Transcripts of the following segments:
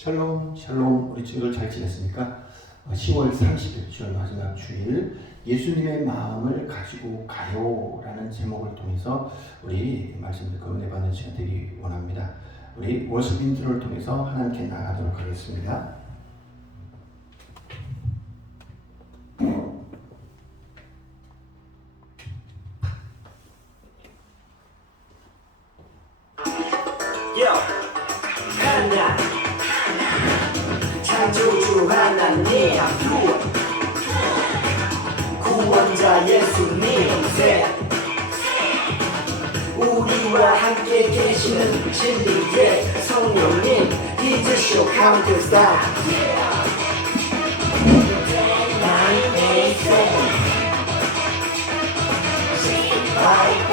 샬롬 샬롬. 우리 친구들 잘 지냈습니까? 10월 30일 10월 마지막 주일 예수님의 마음을 가지고 가요 라는 제목을 통해서 우리 말씀을 거론해받는 시간 되기 원합니다. 우리 워십 인트로를 통해서 하나님께 나가도록 하겠습니다. 하나 창조주 하나님 구원자 예수님 셋 우리와 함께 계시는 진리의 성령님 이제 쇼 카운트다운 9, 8, 7 5,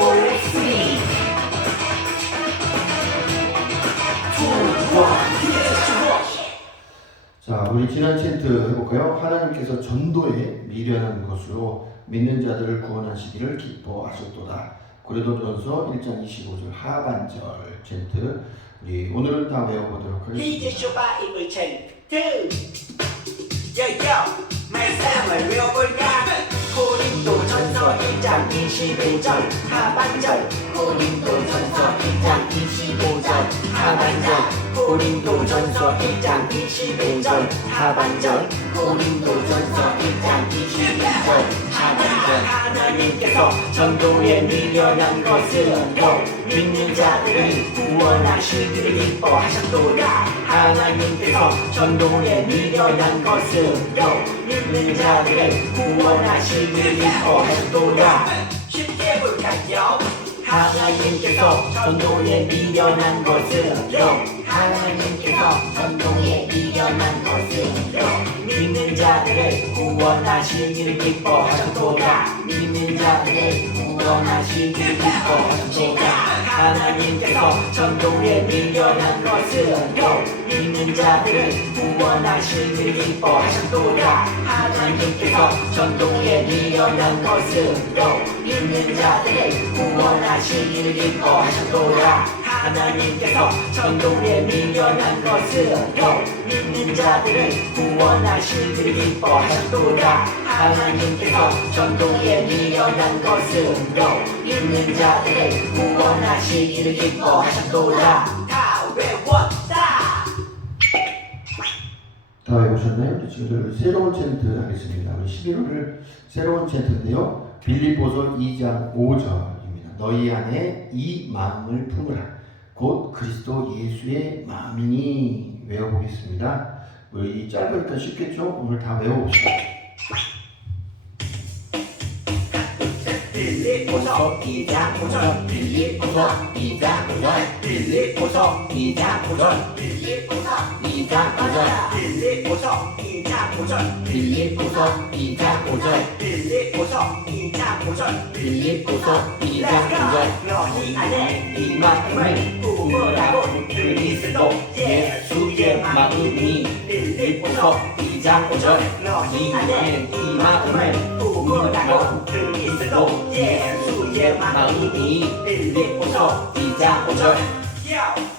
4, 3 자, 우리 지난 챈트 해볼까요? 하나님께서 전도에 미련한 것으로 믿는 자들을 구원하시기를 기뻐하셨도다. 고린도전서 1장 25절 하반절 챈트 우리 오늘은 다 외워보도록 하겠습니다. 이제 바이블 챈트 야야 말씀을 외워볼까 고린도전서 1장 21절 하반절 고린도전서 1장 25절 하반절 고린도전서 1장 21절 하반절 고린도전서 1장 22절 하반절 하나님께서 전도에 미련한 것으로 믿는 자들을 구원하시기를 기뻐하셨도다. 하나님께서 전도에 미련한 것으로 믿는 자들을 구원하시기를 기뻐하셨도다. 쉽게 볼까요? 하나님께서 전도에 미련한 것으로 하나님께서 전도에 미련한 것으로 믿는 자들을 구원하시기를 기뻐하셨도다. 믿는 자들을 구원하시기를 기뻐하셨도다. 하나님께서 전도에 미련한 것으로 믿는 자들을 구원하시기를 기뻐하셨도다. 하나님께서 전도에 미련한 것으로 믿는 자들을 구원하시기를 기뻐하셨도다. 하나님께서 전도에 미련한 것으로 믿는 자들을 구원하시기를 기뻐하셨도다. 하나님께서 전도에 미련한 것으로 믿는 자들을 구원하시기를 기뻐하셨도다. 다 외웠다. 다 외우셨나요? 우리 친구들 새로운 챈트 하겠습니다. 우리 11월을 새로운 챈트인데요. 빌립보서 2장 5절입니다. 너희 안에 이 마음을 품으라. 곧 그리스도 예수의 마음이니. 외워보겠습니다. 우리 짧으니까 쉽겠죠? 오늘 다 외워봅시다. 빌립보서 2장 5절 빌립보서 2장 5절 빌립보서 2장 5절 빌립보서 2장 5절 빌립보서 2장 5절 빌립보서 2장 5절 빌립보서 2장 5절 빌립보서 2장 5절 너희 안에 이 마음을 품으라고 그리스도 예수의 마음이 빌립보서 2장 5절 너희 안에 이 마음을 품으라고 그리스도 예수의 마음이 빌립보서 2장 5절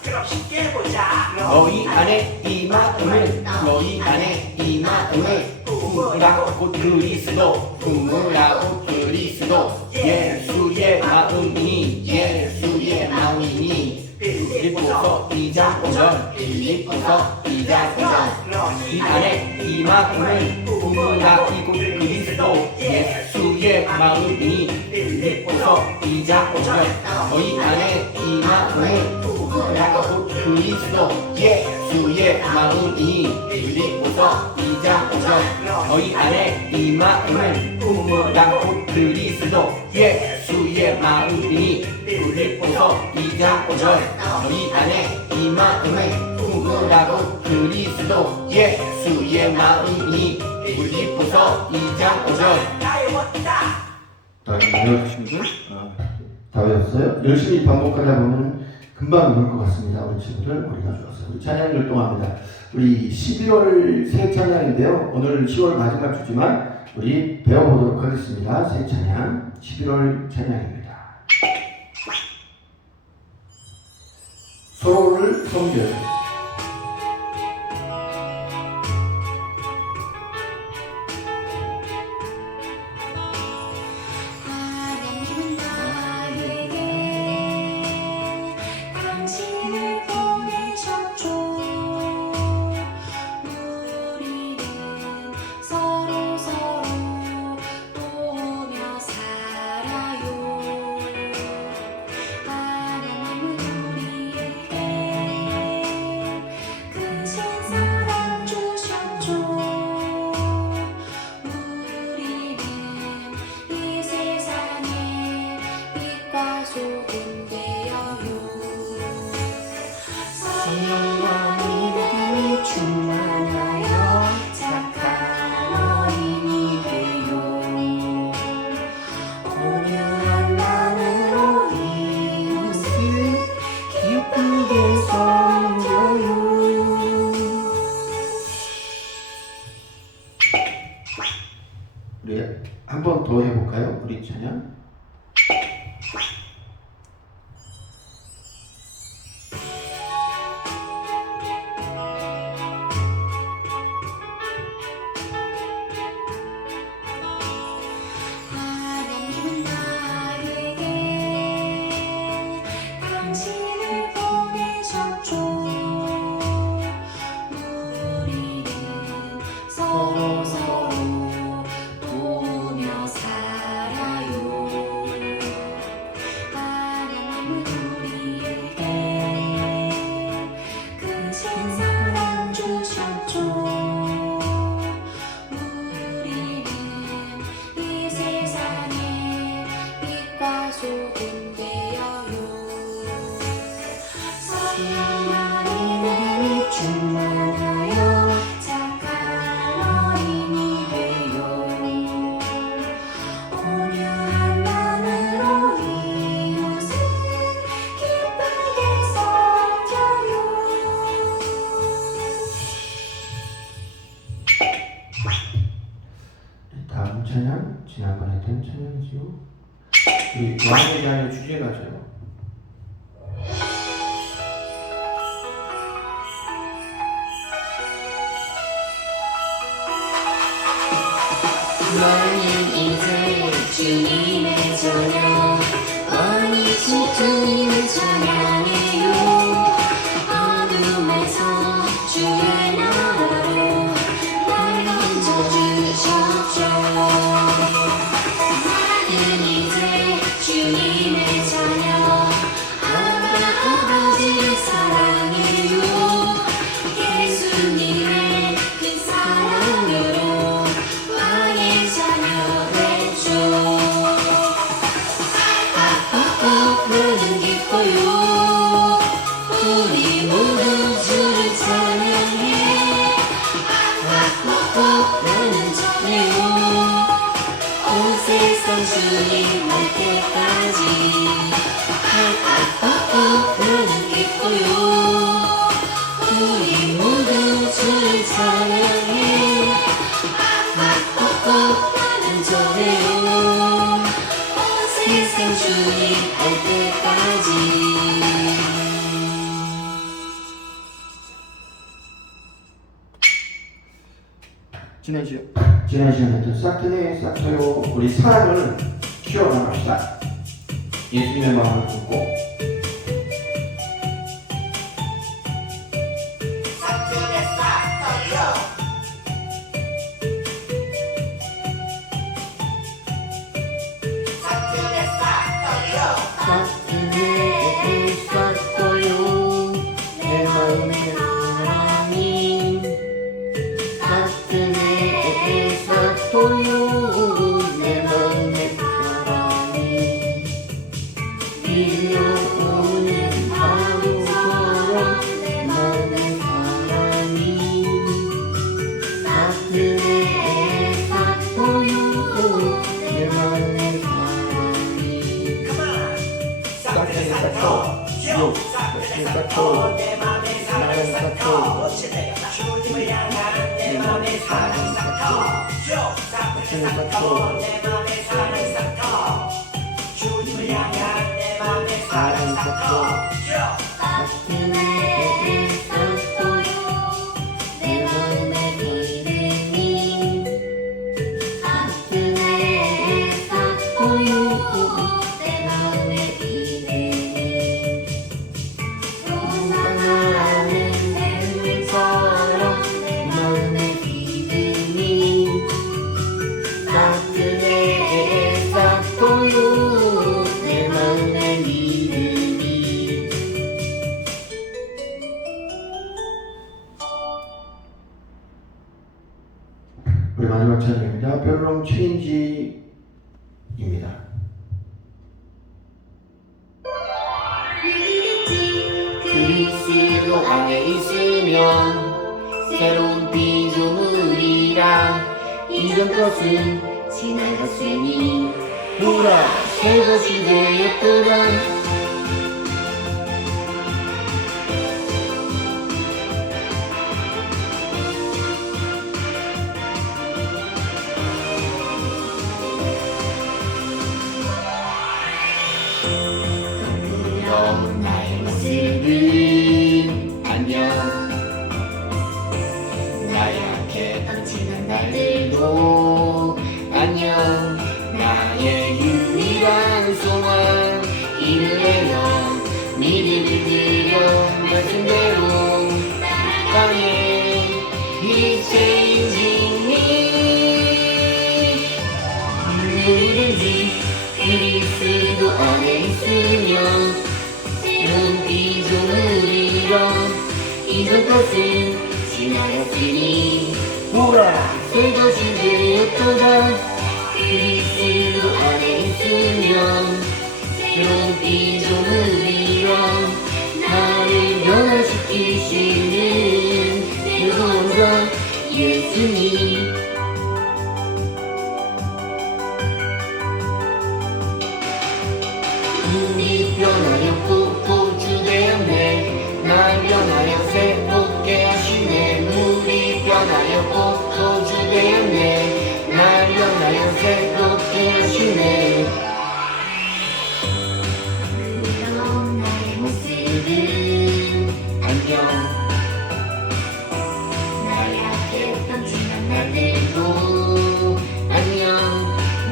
그럼 쉽게 보자 너희 안에 이 마음을 너희 안에 이 마음을 품으라고 그리스도 품으라고 그리스도 예수의 마음이 예수의 마음이니 빌립보서 2장 5절 빌립보서 2장 5절 너희 안에 이 마음을 품으라고 그리스도 예수의 마음이 빌립보서 2장 5절 너희 안에 이 마음을 품으라고 그리스도 예수의 마음이 빌립보서 2장 5절 너희 안에 이 마음을 품으라고 그리스도 예수의 마음이니 빌립보서 2장 5절 너희 안에 이 마음을 품으라고 그리스도 예수의 마음이니 빌립보서 2장 5절 다 외웠다. 다 외우셨습니까? 다 외웠어요? 열심히 반복하다 보면 금방 외울 것 같습니다. 우리 친구들 머리가 좋았어요. 우리 찬양 활동합니다. 우리 11월 새 찬양인데요. 오늘 10월 마지막 주지만 우리 배워보도록 하겠습니다. 새 찬양 11월 찬양입니다. 서로를 섬겨요. 우리 한 번 더 해볼까요? 우리 찬양. 하나님은 나에게 당신을 보내셨죠. 우리는 서로 도우며 살아요. 하나님은 우리에게 크신 사랑 주셨죠. 우리는 이 세상에 빛과 소금 되어요. 선한 이름이 충만하여 착한 어린이 되요. 온유한 마음으로 이웃을 기쁘게 섬겨요. 다음 찬양, 지난번에 했던 찬양이지요. 우리 왕의 자녀 주제가죠. 너는 이제 주님의 자녀, 왕이신 주님을 찬양해요. 어둠에서 주의 나라로 날 건져주셨죠. 나는 이제 주님의 자녀, 아버지를 사랑해요. 예수님의 그 사랑으로 왕의 자녀 됐죠. 나는 기뻐요. 우리 모두 주를 찬양해. 나는 전해요. 온 세상 주님 할 때까지. 나는 기뻐요. 우리 모두 주를 찬양해. 나는 전해요. 온 세상 주님 할 때까지. 지난 시간에 했던 싹트네 싹터요. 우리 사랑을 키워나갑시다. 예수님의 마음을 품고 싹트네 싹터요. 싹트네 싹터요. 싹트네 싹터요. 내 마음의 사랑이. 싹트네 싹터요. 내 마음의 사랑이. 밀려오는 바람처럼 내 마음의 사랑이. 싹트네 싹터요. 내 마음의 사랑이. 싹트네 싹터. 싹트네 싹터. 내 맘의 사랑 싹터. 주님을 향한 내 맘의 사랑 싹터. 싹트네 싹터. 내 맘의 사랑 싹터. 주님을 향한 내 맘의 사랑 싹터. 싹트네 싹터요. 내 마음의 믿음이. 싹트네 싹터요. 내 마음의 믿음이. 솟아나는 샘물처럼 내 마음의 믿음이. 싹트네 싹터요. 내 마음의 믿음이. 우리 마지막 찬양입니다. 별롱 체인지입니다. 그리스도 안에 있으면 새로운 피조물이라. 이전 것은 지나갔으니 보라 새 것이 되었더라. is changing me. 누구든지 그리스도 안에 있으면 새로운 피조물이라 이전 것은 지나갔으니 보라 새 것이 되었도다. 그리스도 안에 있으면 새로운 피조물이라 나를 변화시키시는 내 구원자 예수님. 우리 변하였고 또 주되었네. 날 변하여 새롭게 하시네. 우리 변하였고 또 주되었네. 날 변하여 새롭게 하시네. 그럼 나의 모습은 안녕. 나약했던 지난 날들도 안녕.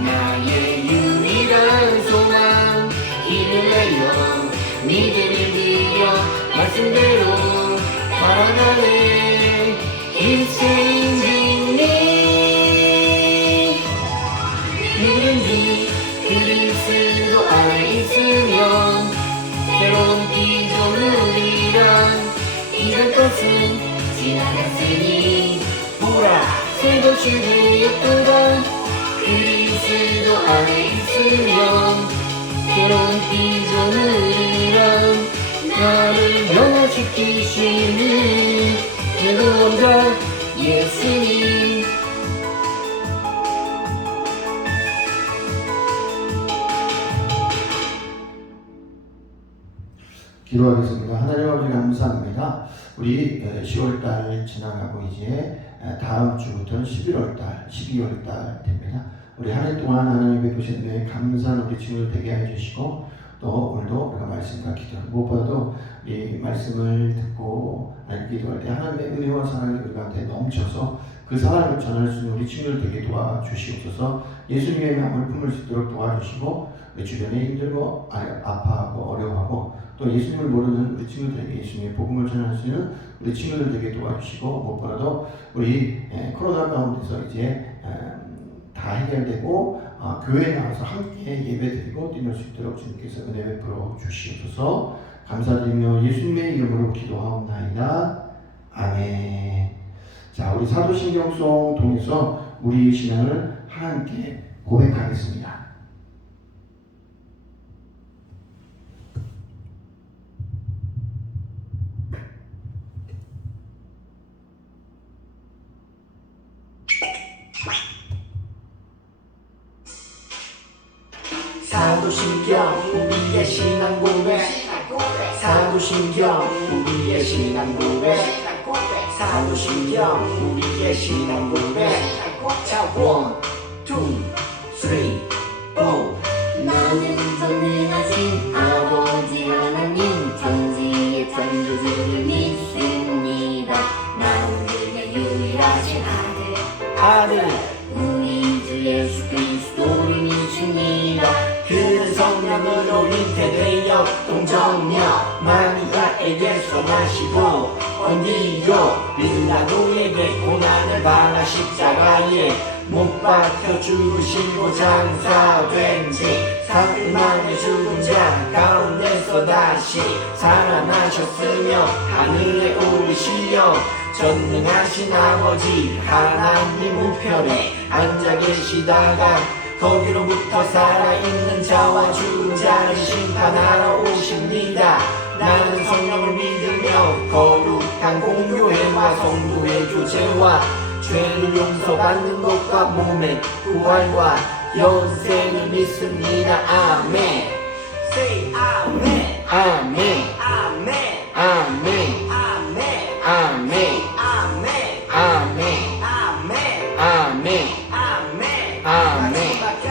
나의 유일한 소망 힘을 내요. 믿음을 드려 말씀대로 살아가네. He's changing me. 누구든지 그리스도 안에 있으면 새로운 피조물이란 이전 것은 지나갔으니 보라 새 것이 되었도다. 그리스도 안에 있으면 새로운 피조물이란 나를 변화시키시는 내 구원자 예수님. 기도하겠습니다. 하나님 아버지 감사합니다. 우리 10월달 지나가고 이제 다음 주부터는 11월달, 12월달 됩니다. 우리 한 해 동안 하나님 베푸신 내 감사한 우리 친구들 되게 해주시고 또 오늘도 우리가 말씀과 기도하고 무엇보다도 이 말씀을 듣고 기도할 때 하나님의 은혜와 사랑이 우리한테 넘쳐서 그 사랑을 전할 수 있는 우리 친구들 되게 도와주시옵소서. 예수님의 마음을 품을 수 있도록 도와주시고 우리 주변에 힘들고 아파하고 어려워하고 또 예수님을 모르는 우리 친구들에게 예수님의 복음을 전할 수 있는 우리 친구들 되게 도와주시고 무엇보다도 우리 코로나 가운데서 이제 다 해결되고 교회에 나와서 함께 예배드리고 뛰놀 수 있도록 주님께서 은혜 베풀어 주시옵소서. 감사드리며 예수님의 이름으로 기도하옵나이다. 아멘. 자, 우리 사도신경송 통해서 우리 신앙을 하나님께 고백하겠습니다. 사도신경 우리의 신앙 고백 사도신경 우리의 신앙 고백 사도신경 우리의 신앙 고백 자 1, 2, 3, 4 나는 전능하신 아버지 하나님 천지의 창조주를 믿습니다. 나는 그의 유일하신 아들 우리 주 예수 그리스도를 믿습니다. 그는 성령으로 잉태되어 동정녀 마리아에게서 나시고 언니요 빌라도에게 고난을 받아 십자가에 못 박혀 죽으시고 장사된 지 사흘 만에 죽은 자 가운데서 다시 살아나셨으며 하늘에 오르시어 전능하신 아버지 하나님 우편에 앉아 계시다가 거기로부터 살아있는 자와 죽은 자를 심판하러 오십니다. 나는 성령을 믿으며 거룩한 공교회와 성도의 교제와 죄를 용서받는 것과 몸의 부활과 영생을 믿습니다. 아멘. Say 아멘. 아멘. 아멘. 아멘. 아멘. 아멘. 아멘. 아멘. 아멘. 아멘. 아멘.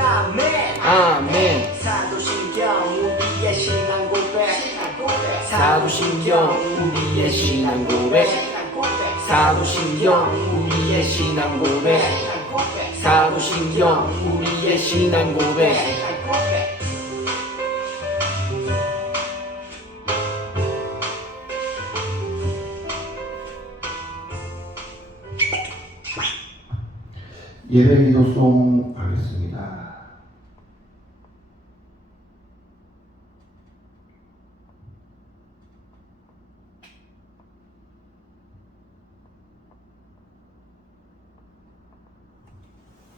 아멘. 아멘. 사도신경 우리의 신앙 고백 사도신경 우리의 신앙 고백 사도신경 우리의 신앙 고백 사도신경 우리의 신앙 고백 예배 기도송 하겠습니다.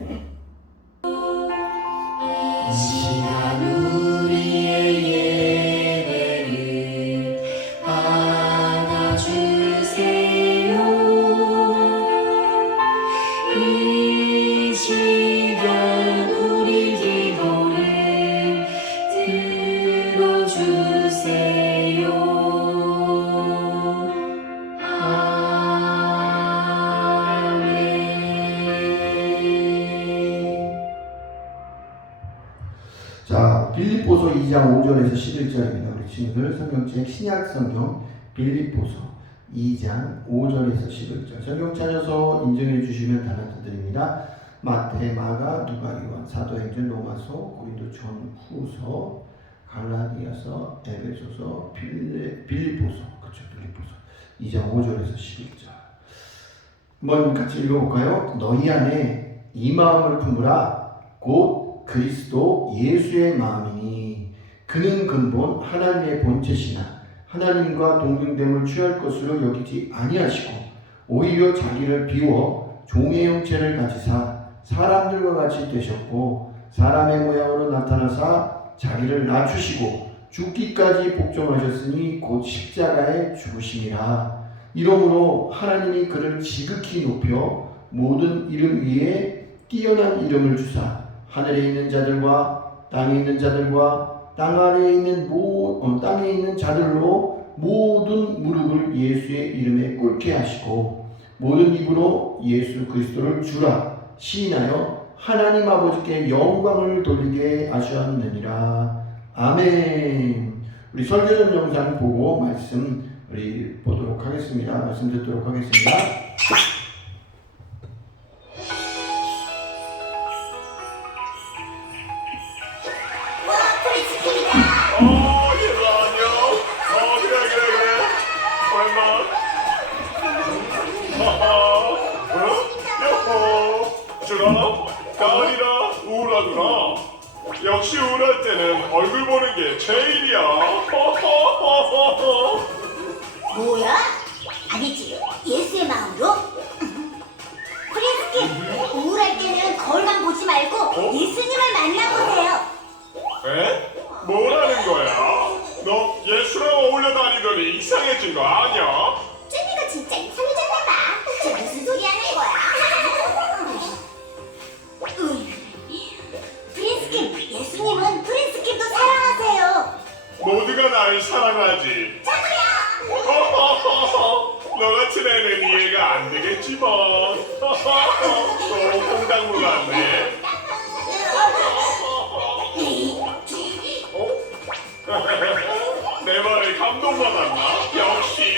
이 시간 우리의 예배를 받아주세요. 이 시간 우리 기도를 들어주세요. 아멘. 자, 빌립보서 2장 5절에서 11절입니다. 우리 친구들 성경책 신약성경 빌립보서 2장 5절에서 11절 성경 찾아서 인정해 주시면 달란트 드립니다. 마태, 마가, 누가, 요한, 사도행전, 로마서, 고린도 전후서, 갈라디아서, 에베소서, 빌립보서, 그렇죠, 빌립보서 2장 5절에서 11절. 한번 같이 읽어볼까요? 너희 안에 이 마음을 품으라. 곧 그리스도 예수의 마음이니 그는 근본 하나님의 본체시나 하나님과 동등됨을 취할 것으로 여기지 아니하시고 오히려 자기를 비워 종의 형체를 가지사 사람들과 같이 되셨고 사람의 모양으로 나타나사 자기를 낮추시고 죽기까지 복종하셨으니 곧 십자가에 죽으심이라. 이러므로 하나님이 그를 지극히 높여 모든 이름 위에 뛰어난 이름을 주사 하늘에 있는 자들과 땅에 있는 자들과 땅 아래에 있는 땅에 있는 자들로 모든 무릎을 예수의 이름에 꿇게 하시고 모든 입으로 예수 그리스도를 주라 시인하여 하나님 아버지께 영광을 돌리게 하셨느니라. 아멘. 우리 설교전 영상 보고 말씀 우리 보도록 하겠습니다. 말씀 듣도록 하겠습니다. 얘들아 안녕. 그래. 얼마? 여호. 주라, 가을이라 우울하구나. 역시 우울할 때는 얼굴 보는 게 제일이야. 뭐야? 아니지, 예수의 마음으로? 프린스킴, 우울할 때는 거울만 보지 말고 예수님을 만나보세요. 에? 뭐라는 거야? 너 예수랑 어울려 다니더니 이상해진 거 아니야? 쟤네가 진짜 이상해졌나봐. 쟤 무슨 소리 하는 거야? 프린스킴, 예수님은 프린스킴도 사랑하세요. 모두가 날 사랑하지. 저도요. 너 같은 애는 이해가 안 되겠지만. 또 홍당무 같네. 내 말에 감동받았나? 역시.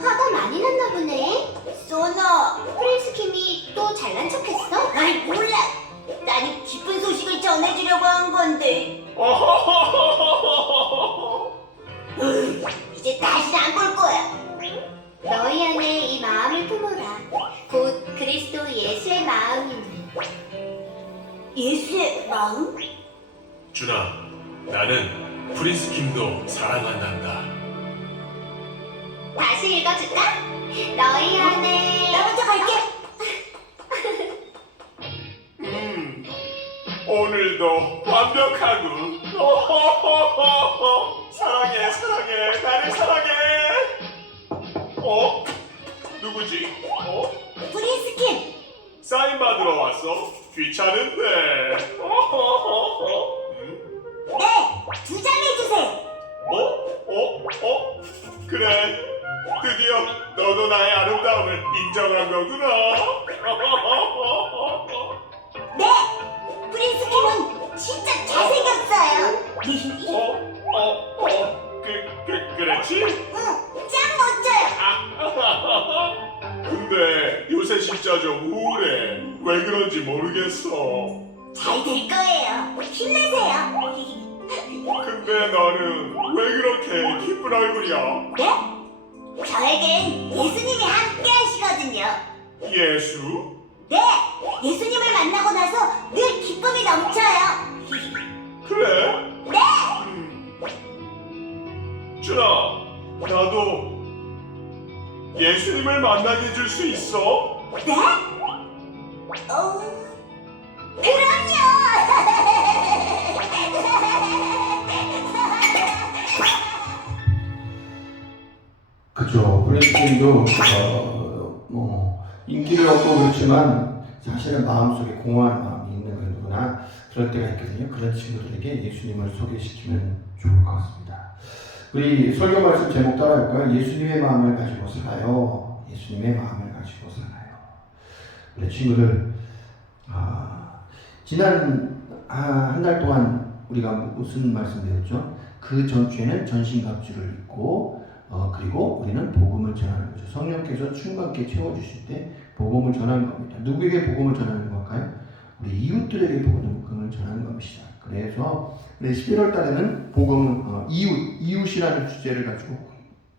화가 많이 났나 보네. 소너, 프린스킴이 또 잘난 척했어? 아이 몰라. 나는 기쁜 소식을 전해주려고 한 건데. 이제 다시는 안 볼 거야. 너희 안에 이 마음을 품어라. 곧 그리스도 예수의 마음이니. 예수의 마음? 준아, 나는 프린스킴도 사랑한단다. 다시 읽어줄까? 너희 안에. 나 먼저 갈게. 오늘도 완벽하군. 사랑해, 나를 사랑해. 누구지? 프린스킴. 사인 받으러 왔어? 귀찮은데. 네, 2장 해주세요. 그래. 드디어 너도 나의 아름다움을 인정한 거구나. 네, 프린스킴은 진짜 잘생겼어요. 그랬지? 응, 짱 멋져요. 근데 요새 진짜 좀 우울해. 왜 그런지 모르겠어. 잘 될 거예요. 힘내세요. 근데 근데 너는 왜 그렇게 기쁜 얼굴이야? 네? 저에겐 예수님이 함께 하시거든요. 예수? 네! 예수님을 만나고 나서 늘 기쁨이 넘쳐요. 그래? 네! 준아, 나도 예수님을 만나게 해줄 수 있어? 네? 그럼요! 그죠. 프린스킴도 뭐 인기를 얻고 그렇지만 사실은 마음속에 공허한 마음이 있는 그 누구나 그럴 때가 있거든요. 그런 친구들에게 예수님을 소개시키면 좋을 것 같습니다. 우리 설교 말씀 제목 따라할까요? 예수님의 마음을 가지고 살아요. 예수님의 마음을 가지고 살아요. 우리 친구들, 지난 한 달 동안 우리가 무슨 말씀 배웠죠? 그 전주에는 전신갑주를 입고 그리고 우리는 복음을 전하는 거죠. 성령께서 충만케 채워주실 때 복음을 전하는 겁니다. 누구에게 복음을 전하는 걸까요? 우리 이웃들에게 복음을 전하는 것이다. 그래서 우리 11월 달에는 복음, 이웃이라는 주제를 가지고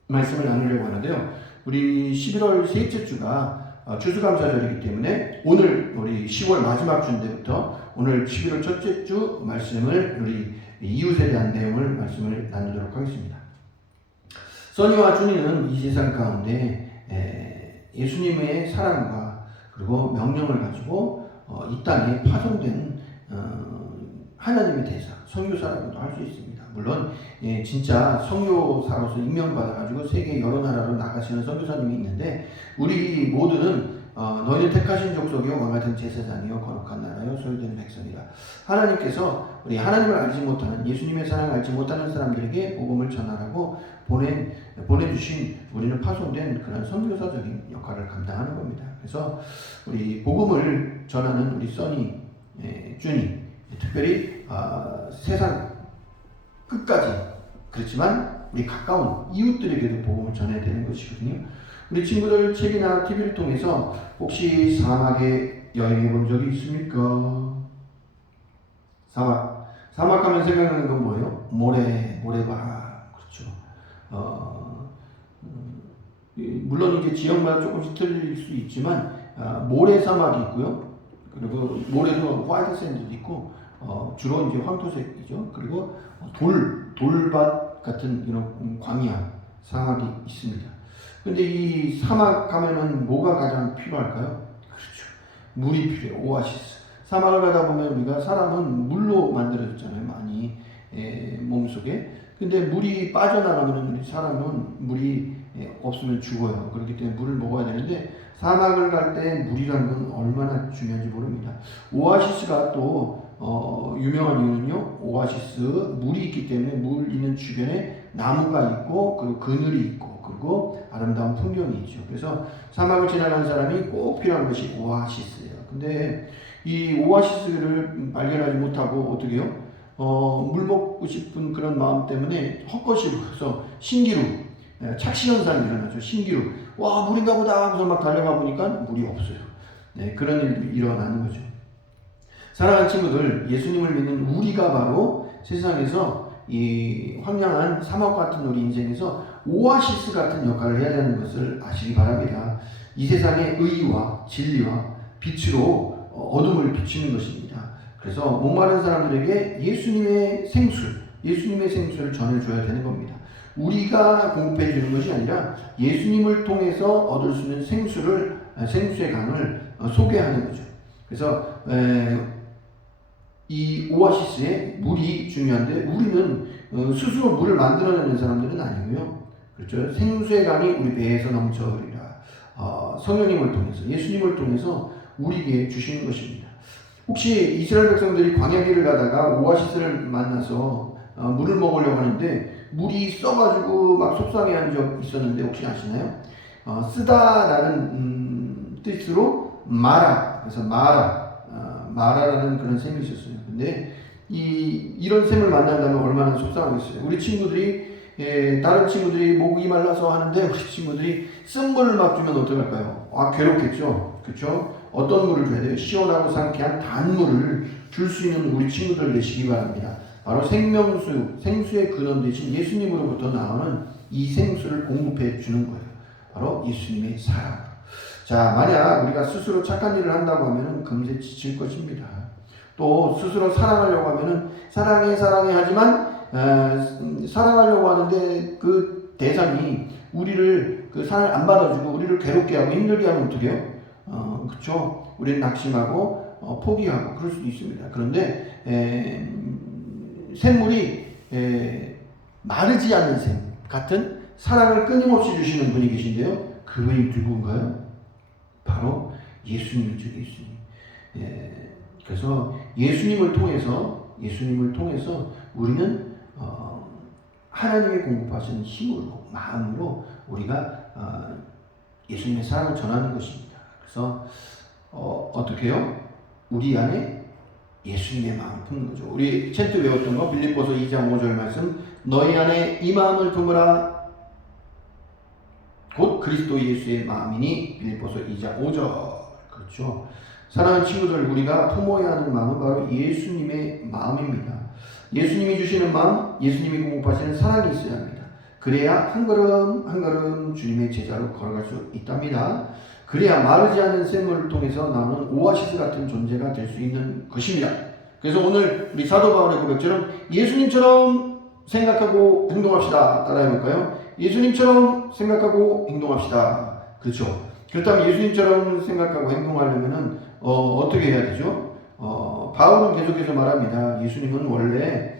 말씀을 나누려고 하는데요. 우리 11월 셋째 주가 추수감사절이기 때문에 오늘 우리 10월 마지막 주인데부터 오늘 11월 첫째 주 말씀을 우리 이웃에 대한 내용을 말씀을 나누도록 하겠습니다. 써니와 준이는 이 세상 가운데 예수님의 사랑과 그리고 명령을 가지고 이 땅에 파송된 하나님의 대사, 선교사라고도 할 수 있습니다. 물론 진짜 선교사로서 임명받아가지고 세계 여러 나라로 나가시는 선교사님이 있는데 우리 모두는 너희는 택하신 족속이요 왕같은 제사장이요 거룩한 나라요 소유된 백성이라. 하나님께서 우리 하나님을 알지 못하는 예수님의 사랑을 알지 못하는 사람들에게 복음을 전하라고 보내주신 우리는 파송된 그런 선교사적인 역할을 감당하는 겁니다. 그래서 우리 복음을 전하는 우리 써니, 준이 특별히 세상 끝까지 그렇지만 우리 가까운 이웃들에게도 복음을 전해야 되는 것이거든요. 우리 친구들 책이나 TV를 통해서 혹시 사막에 여행해 본 적이 있습니까? 사막하면 생각나는 건 뭐예요? 모래바람. 그렇죠. 물론 이제 지역마다 조금씩 틀릴 수 있지만 모래 사막이 있고요. 그리고 모래도 화이트 샌드도 있고 주로 이제 황토색이죠. 그리고 돌밭 같은 이런 광야 사막이 있습니다. 근데 이 사막 가면은 뭐가 가장 필요할까요? 그렇죠. 물이 필요해요. 오아시스. 사막을 가다 보면 우리가 사람은 물로 만들어졌잖아요. 많이 몸속에. 근데 물이 빠져나가면 우리 사람은 물이 없으면 죽어요. 그렇기 때문에 물을 먹어야 되는데 사막을 갈 때 물이라는 건 얼마나 중요한지 모릅니다. 오아시스가 또 유명한 이유는요. 오아시스 물이 있기 때문에 물 있는 주변에 나무가 있고 그리고 그늘이 있고 그리고 아름다운 풍경이 있죠. 그래서 사막을 지나가는 사람이 꼭 필요한 것이 오아시스예요. 근데 이 오아시스를 발견하지 못하고 어떻게 해요? 물 먹고 싶은 그런 마음 때문에 헛것이 부어서 신기루, 착시현상이 일어나죠. 신기루. 와, 물인가 보다 하면서 막 달려가 보니까 물이 없어요. 네, 그런 일도 일어나는 거죠. 사랑하는 친구들, 예수님을 믿는 우리가 바로 세상에서 이 황량한 사막 같은 우리 인생에서 오아시스 같은 역할을 해야 되는 것을 아시기 바랍니다. 이 세상의 의와 진리와 빛으로 어둠을 비추는 것입니다. 그래서 목마른 사람들에게 예수님의 생수를 전해줘야 되는 겁니다. 우리가 공급해 주는 것이 아니라 예수님을 통해서 얻을 수 있는 생수의 강을 소개하는 거죠. 그래서 이 오아시스에 물이 중요한데 우리는 스스로 물을 만들어내는 사람들은 아니고요. 그렇죠. 생수의 강이 우리 배에서 넘쳐흐르리라. 성령님을 통해서 예수님을 통해서 우리에게 주시는 것입니다. 혹시 이스라엘 백성들이 광야길을 가다가 오아시스를 만나서 물을 먹으려고 하는데 물이 써가지고 막 속상해한 적 있었는데 혹시 아시나요? 쓰다라는 뜻으로 마라, 그래서 마라라는 그런 셈이 있었어요. 근데 이런 셈을 만난다면 얼마나 속상하겠어요. 우리 친구들이 다른 친구들이 목이 말라서 하는데 우리 친구들이 쓴 물을 막 주면 어떡할까요? 괴롭겠죠. 그렇죠? 어떤 물을 줘야 돼요? 시원하고 상쾌한 단물을 줄 수 있는 우리 친구들 되시기 바랍니다. 바로 생명수, 생수의 근원 되신 예수님으로부터 나오는 이 생수를 공급해 주는 거예요. 바로 예수님의 사랑. 자, 만약 우리가 스스로 착한 일을 한다고 하면 금세 지칠 것입니다. 또 스스로 사랑하려고 하면 사랑해 하지만 사랑하려고 하는데 그 대상이 우리를 그 사랑을 안 받아주고 우리를 괴롭게 하고 힘들게 하면 어떻게 해요? 그렇죠? 우리는 낙심하고 포기하고 그럴 수도 있습니다. 그런데 샘물이 마르지 않는 샘 같은 사랑을 끊임없이 주시는 분이 계신데요. 그분이 누군가요? 바로 예수님이죠. 예수님. 그래서 예수님을 통해서 우리는 하나님이 공급하신 힘으로, 마음으로 우리가 예수님의 사랑을 전하는 것입니다. 그래서 어떻게 해요? 우리 안에 예수님의 마음을 품는 거죠. 우리 챈트 외웠던 거 빌립보서 2장 5절 말씀, 너희 안에 이 마음을 품으라 곧 그리스도 예수의 마음이니, 빌립보서 2장 5절. 그렇죠. 사랑하는 친구들, 우리가 품어야 하는 마음은 바로 예수님의 마음입니다. 예수님이 주시는 마음, 예수님이 공급하시는 사랑이 있어야 합니다. 그래야 한 걸음 한 걸음 주님의 제자로 걸어갈 수 있답니다. 그래야 마르지 않는 샘물을 통해서 나오는 오아시스 같은 존재가 될 수 있는 것입니다. 그래서 오늘 우리 사도 바울의 고백처럼 예수님처럼 생각하고 행동합시다. 따라해볼까요? 예수님처럼 생각하고 행동합시다. 그렇죠. 그렇다면 예수님처럼 생각하고 행동하려면은 어떻게 해야 되죠? 바울은 계속해서 말합니다. 예수님은 원래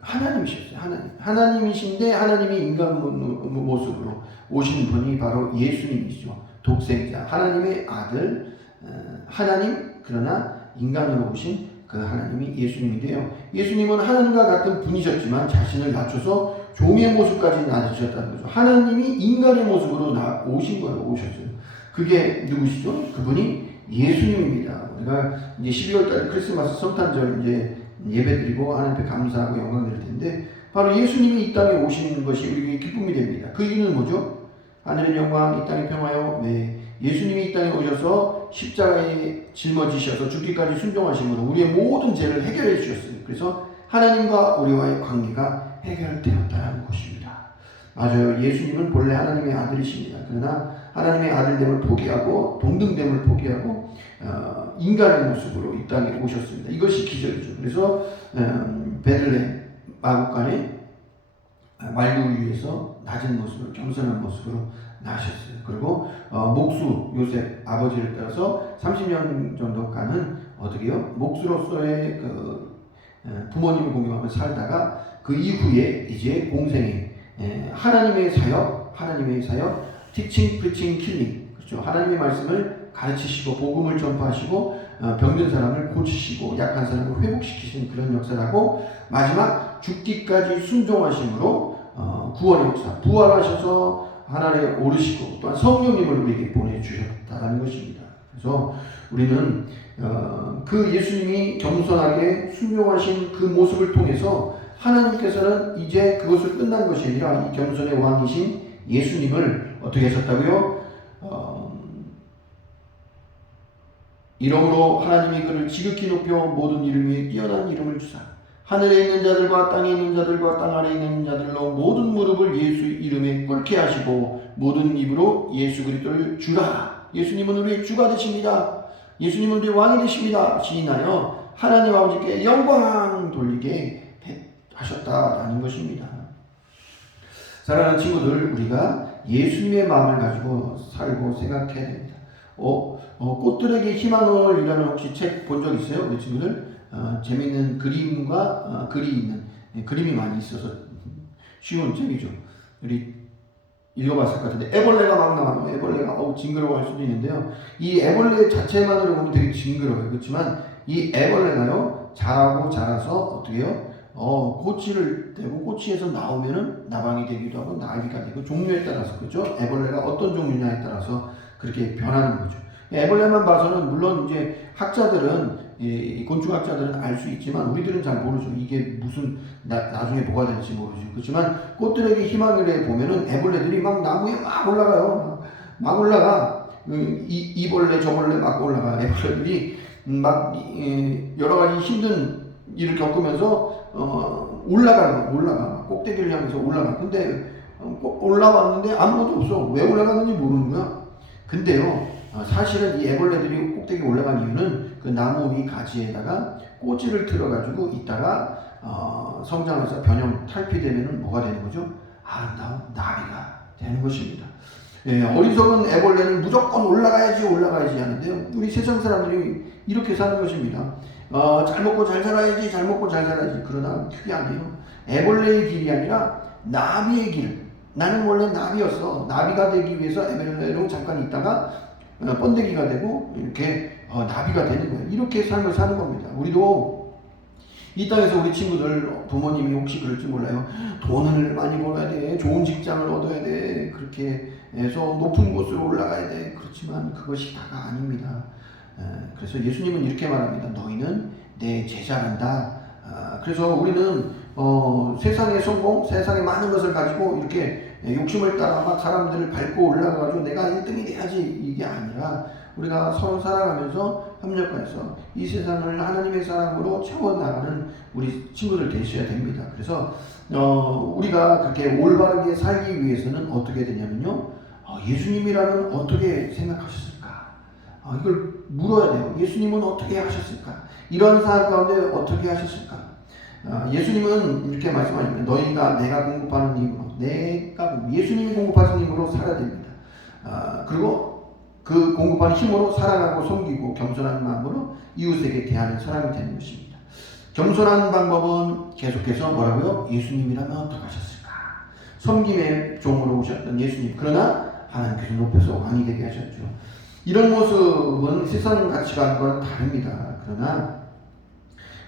하나님이셨어요. 하나님이신데 하나님이 인간 모습으로 오신 분이 바로 예수님이시죠. 독생자, 하나님의 아들, 하나님, 그러나 인간으로 오신 그 하나님이 예수님인데요. 예수님은 하나님과 같은 분이셨지만 자신을 낮춰서 종의 모습까지 낮으셨다는 거죠. 하나님이 인간의 모습으로 오신 거예요. 오셨어요. 그게 누구시죠? 그분이 예수님입니다. 우리가 이제 12월 달에 크리스마스 성탄절 이제 예배드리고 하나님 앞에 감사하고 영광 드릴 텐데, 바로 예수님이 이 땅에 오시는 것이 우리에게 기쁨이 됩니다. 그 이유는 뭐죠? 하늘의 영광, 이 땅의 평화요. 네. 예수님이 이 땅에 오셔서 십자가에 짊어지셔서 죽기까지 순종하심으로 우리의 모든 죄를 해결해 주셨어요. 그래서 하나님과 우리와의 관계가 해결되었다는 것입니다. 맞아요. 예수님은 본래 하나님의 아들이십니다. 그러나 하나님의 아들됨을 포기하고 동등됨을 포기하고 인간의 모습으로 이 땅에 오셨습니다. 이것이 기적이죠. 그래서 베들레헴 마구간의 말구유에서 낮은 모습으로, 겸손한 모습으로 나셨어요. 그리고 목수 요셉 아버지를 따라서 30년 정도간은 어떻게요? 목수로서의 그 부모님을 공경하며 살다가 그 이후에 이제 공생에 하나님의 사역, teaching, preaching, killing. 그렇죠. 하나님의 말씀을 가르치시고 복음을 전파하시고 병든 사람을 고치시고 약한 사람을 회복시키시는 그런 역사를 하고, 마지막 죽기까지 순종하심으로 구원의 역사, 부활하셔서 하늘에 오르시고 또한 성령님을 우리에게 보내주셨다는 것입니다. 그래서 우리는 그 예수님이 겸손하게 순종하신 그 모습을 통해서 하나님께서는 이제 그것을 끝난 것이 아니라 이 겸손의 왕이신 예수님을 어떻게 하셨다고요? 이러므로 하나님이 그를 지극히 높여 모든 이름 위에 뛰어난 이름을 주사 하늘에 있는 자들과 땅에 있는 자들과 땅 아래에 있는 자들로 모든 무릎을 예수 이름에 꿇게 하시고 모든 입으로 예수 그리스도를 주라. 예수님은 우리의 주가 되십니다. 예수님은 우리의 왕이 되십니다. 시인하여 하나님 아버지께 영광 돌리게 하셨다라는 것입니다. 사랑하는 친구들, 우리가 예수님의 마음을 가지고 살고 생각해야 됩니다. 꽃들에게 희망을이라는 혹시 책 본 적 있어요? 우리 친구들? 재미있는 그림과 글이 있는, 그림이 많이 있어서 쉬운 책이죠. 우리 읽어봤을 것 같은데, 애벌레가 막 나와요. 애벌레가 징그러워할 수도 있는데요. 이 애벌레 자체만으로 보면 되게 징그러워요. 그렇지만 이 애벌레가요, 자라서 어떻게 해요? 꼬치를 대고 꼬치에서 나오면은 나방이 되기도 하고 나귀가 되고, 종류에 따라서, 그죠? 애벌레가 어떤 종류냐에 따라서 그렇게 변하는 거죠. 애벌레만 봐서는 물론 이제 학자들은, 곤충학자들은 알 수 있지만 우리들은 잘 모르죠. 이게 무슨 나중에 뭐가 될지 모르죠. 그렇지만 꽃들에게 희망을 보면은 애벌레들이 막 나무에 막 올라가요. 막 올라가. 이 벌레 저 벌레 막 올라가. 애벌레들이 막 여러 가지 힘든 일을 겪으면서 올라가 꼭대기를 향해서 올라가. 근데 올라왔는데 아무것도 없어. 왜 올라갔는지 모르는 거야. 근데요, 사실은 이 애벌레들이 꼭대기 올라간 이유는 그 나무 위 가지에다가 꼬지를 틀어가지고 있다가 성장해서 변형 탈피되면은 뭐가 되는 거죠? 아름다운 나비가 되는 것입니다. 예, 어리석은 애벌레는 무조건 올라가야지 하는데요. 우리 세상 사람들이 이렇게 사는 것입니다. 잘 먹고 잘 살아야지, 잘 먹고 잘 살아야지. 그러나 그게 아니에요. 애벌레의 길이 아니라 나비의 길. 나는 원래 나비였어. 나비가 되기 위해서 애벌레로 잠깐 있다가 번데기가 되고 이렇게 나비가 되는 거예요. 이렇게 삶을 사는 겁니다. 우리도 이 땅에서 우리 친구들 부모님이 혹시 그럴지 몰라요. 돈을 많이 벌어야 돼. 좋은 직장을 얻어야 돼. 그렇게 해서 높은 곳으로 올라가야 돼. 그렇지만 그것이 다가 아닙니다. 그래서 예수님은 이렇게 말합니다. 너희는 내 제자란다. 그래서 우리는 세상의 성공, 세상의 많은 것을 가지고 이렇게 욕심을 따라 막 사람들을 밟고 올라가가지고 내가 1등이 돼야지 이게 아니라 우리가 서로 살아가면서 협력해서 이 세상을 하나님의 사랑으로 채워나가는 우리 친구들 되셔야 됩니다. 그래서 우리가 그렇게 올바르게 살기 위해서는 어떻게 되냐면요, 예수님이라면 어떻게 생각하셨을까? 이걸 물어야 돼요. 예수님은 어떻게 하셨을까? 이런 상황 가운데 어떻게 하셨을까? 예수님은 이렇게 말씀하십니다. 너희가 내가 공급하는 힘으로, 예수님이 공급하신 힘으로 살아야 됩니다. 그리고 그 공급하는 힘으로 사랑하고 섬기고 겸손한 마음으로 이웃에게 대하는 사람이 되는 것입니다. 겸손한 방법은 계속해서 뭐라고요? 예수님이라면 어떻게 하셨을까? 섬김의 종으로 오셨던 예수님. 그러나 하나님께서 높여서 왕이 되게 하셨죠. 이런 모습은 세상 가치관과는 다릅니다. 그러나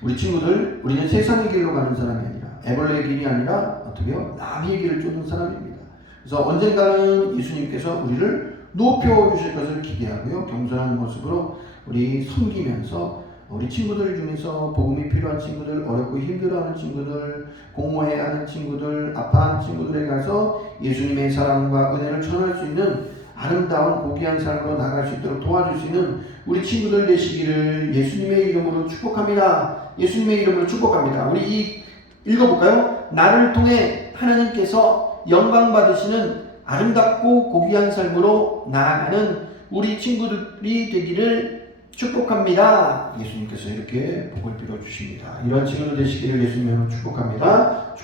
우리 친구들, 우리는 세상의 길로 가는 사람이 아니라 애벌레의 길이 아니라 어떻게요? 나비의 길을 쫓는 사람입니다. 그래서 언젠가는 예수님께서 우리를 높여주실 것을 기대하고요. 겸손한 모습으로 우리 섬기면서 우리 친구들 중에서 복음이 필요한 친구들, 어렵고 힘들어하는 친구들, 공모해야 하는 친구들, 아파하는 친구들에 가서 예수님의 사랑과 은혜를 전할 수 있는 아름다운 고귀한 삶으로 나갈 수 있도록 도와줄 수 있는 우리 친구들 되시기를 예수님의 이름으로 축복합니다. 예수님의 이름으로 축복합니다. 우리 읽어볼까요? 나를 통해 하나님께서 영광 받으시는 아름답고 고귀한 삶으로 나아가는 우리 친구들이 되기를 축복합니다. 예수님께서 이렇게 복을 빌어주십니다. 이런 친구들 되시기를 예수님으로 축복합니다.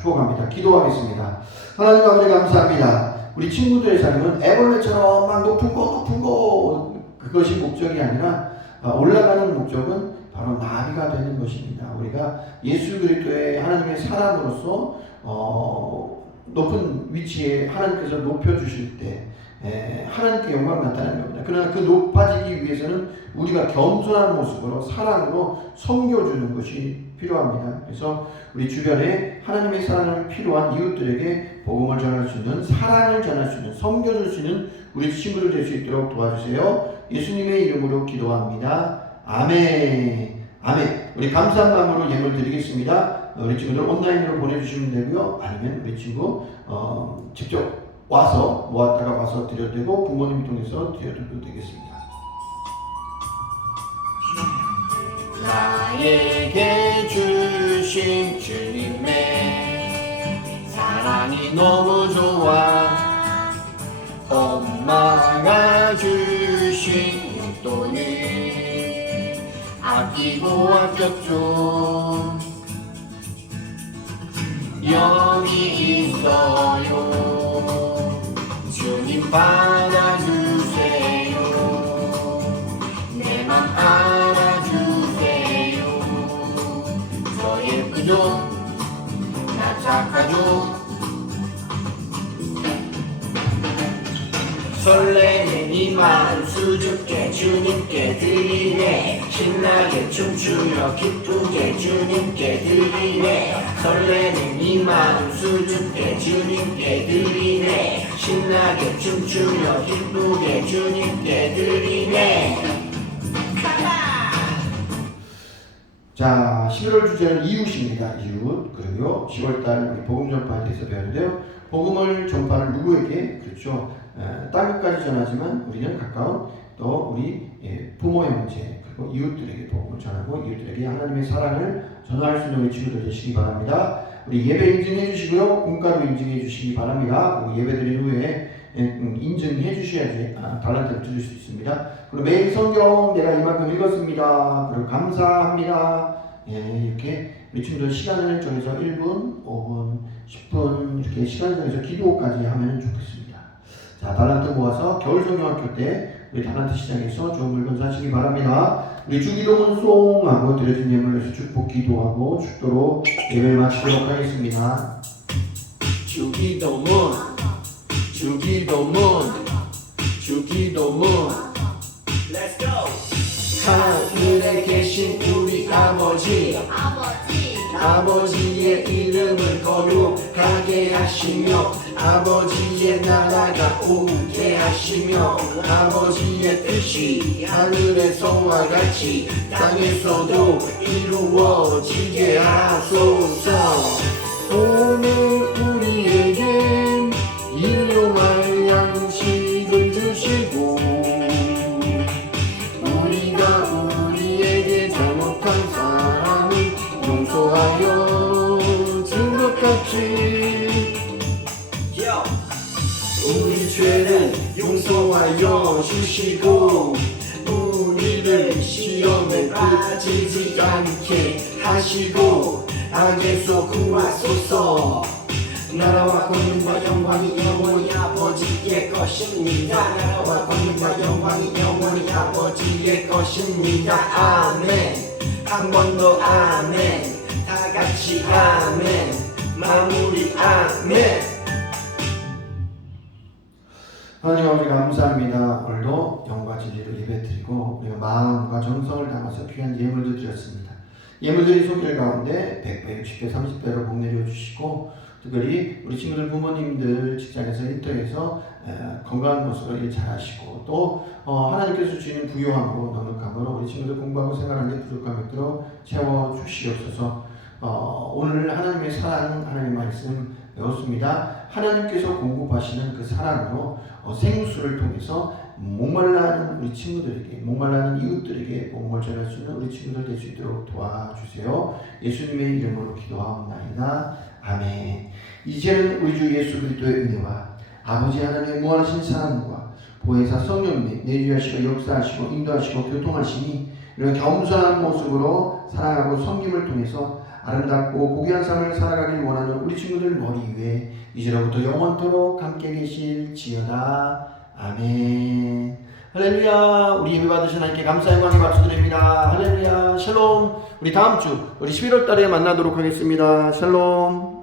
기도하겠습니다. 하나님 아버지 감사합니다. 우리 친구들의 삶은 애벌레처럼 막 높은 거 그것이 목적이 아니라 올라가는 목적은 바로 나비가 되는 것입니다. 우리가 예수 그리스도의 하나님의 사람으로서 높은 위치에 하나님께서 높여주실 때 하나님께 영광 나타나는 겁니다. 그러나 그 높아지기 위해서는 우리가 겸손한 모습으로 사랑으로 섬겨주는 것이 필요합니다. 그래서 우리 주변에 하나님의 사랑을 필요한 이웃들에게 복음을 전할 수 있는, 사랑을 전할 수 있는, 섬겨줄 수 있는 우리 친구들 될 수 있도록 도와주세요. 예수님의 이름으로 기도합니다. 아멘. 우리 감사한 마음으로 예물 드리겠습니다. 우리 친구들 온라인으로 보내주시면 되고요. 아니면 우리 친구 직접 와서 모았다가 와서 드려도 되고 부모님 통해서 드려도 되겠습니다. 나에게 주신 주님의 사랑이 너무 좋아. 엄마가 주신 용돈을 아끼고 아꼈죠. 여기 있어요. 주님 받아주세요. 내 맘 알아주세요. 저 예쁘죠? 나 착하죠? 설레는 이 마음 수줍게 주님께 드리네. 신나게 춤추며 기쁘게 주님께 드리네. 설레는 이 마음 수줍게 주님께 드리네. 신나게 춤추며 기쁘게 주님께 드리네. 자, 11월 주제는 이웃입니다. 이웃. 그리고 10월달 우리 복음 전파에 대해서 배우는데요. 복음을 전파를 누구에게? 그렇죠. 땅끝까지 전하지만 우리는 가까운 또 우리 부모 형제, 그리고 이웃들에게 복음을 전하고 이웃들에게 하나님의 사랑을 전할 수 있는 우리 친구들 되시기 바랍니다. 우리 예배 인증해 주시고요. 공과도 인증해 주시기 바랍니다. 그리고 예배 드린 후에 인증해 주셔야지 달란트를 드릴 수 있습니다. 그리고 매일 성경 내가 이만큼 읽었습니다. 그리고 감사합니다. 예, 이렇게 우리 친구들 시간을 정해서 1분, 5분, 10분 이렇게 시간을 정해서 기도까지 하면 좋겠습니다. 자, 달란트 모아서 겨울 성경학교 때 우리 달란트 시장에서 좋은 물건 사시기 바랍니다. 우리 주기도문 송하고 드려진 예물에서 축복 기도하고 축도로 예배를 마치도록 하겠습니다. 주기도문 주기도문 주기도문 Let's go 하늘에 계신 우리 아버지 아버지의 이름을 거룩하게 하시며 아버지의 나라가 오게 하시며 아버지의 뜻이 하늘에서와 같이 땅에서도 이루어지게 하소서. 오늘 우리에게 일용할 양식을 주시고 우리가 우리에게 잘못한 사람을 용서하여 준 것 같이 우리 죄를 용서하여 주시고 우리를 시험에 빠지지 않게 하시고 악에서 구하소서. 나라와 권능과 영광이 영원히 아버지의 것입니다. 나라와 권능과 영광이 영원히 아버지의 것입니다. 아멘. 한 번 더 아멘. 다 같이 아멘. 마무리 아멘. 하나님 아버지 감사합니다. 오늘도 영과 진리로 예배드리고 우리가 마음과 정성을 담아서 귀한 예물도 드렸습니다. 예물들이 손길 가운데 100배, 60배, 30배로 복 내려주시고 특별히 우리 친구들 부모님들 직장에서 일터에서 건강한 모습으로 일 잘하시고 또 하나님께서 주시는 부요함으로 넉넉함으로 우리 친구들 공부하고 생활하는 데 부족함이 없도록 채워주시옵소서. 오늘 하나님의 사랑, 하나님의 말씀 배웠습니다. 하나님께서 공급하시는 그 사랑으로 생수를 통해서 목말라하는 우리 친구들에게, 목말라하는 이웃들에게 복음을 전할 수 있는 우리 친구들 될 수 있도록 도와주세요. 예수님의 이름으로 기도하옵나이다. 아멘. 이제는 우리 주 예수 그리스도의 은혜와 아버지 하나님의 무한하신 사랑과 보혜사 성령님의 내주하시고 역사하시고 인도하시고 교통하시니 이런 겸손한 모습으로 사랑하고 섬김을 통해서 아름답고 고귀한 삶을 살아가길 원하는 우리 친구들 머리 위에 이제로부터 영원토록 함께 계실지어다. 아멘. 할렐루야. 우리 예배 받으신 하나님께 감사 영광의 박수 드립니다. 할렐루야. 샬롬. 우리 다음 주 우리 11월 달에 만나도록 하겠습니다. 샬롬.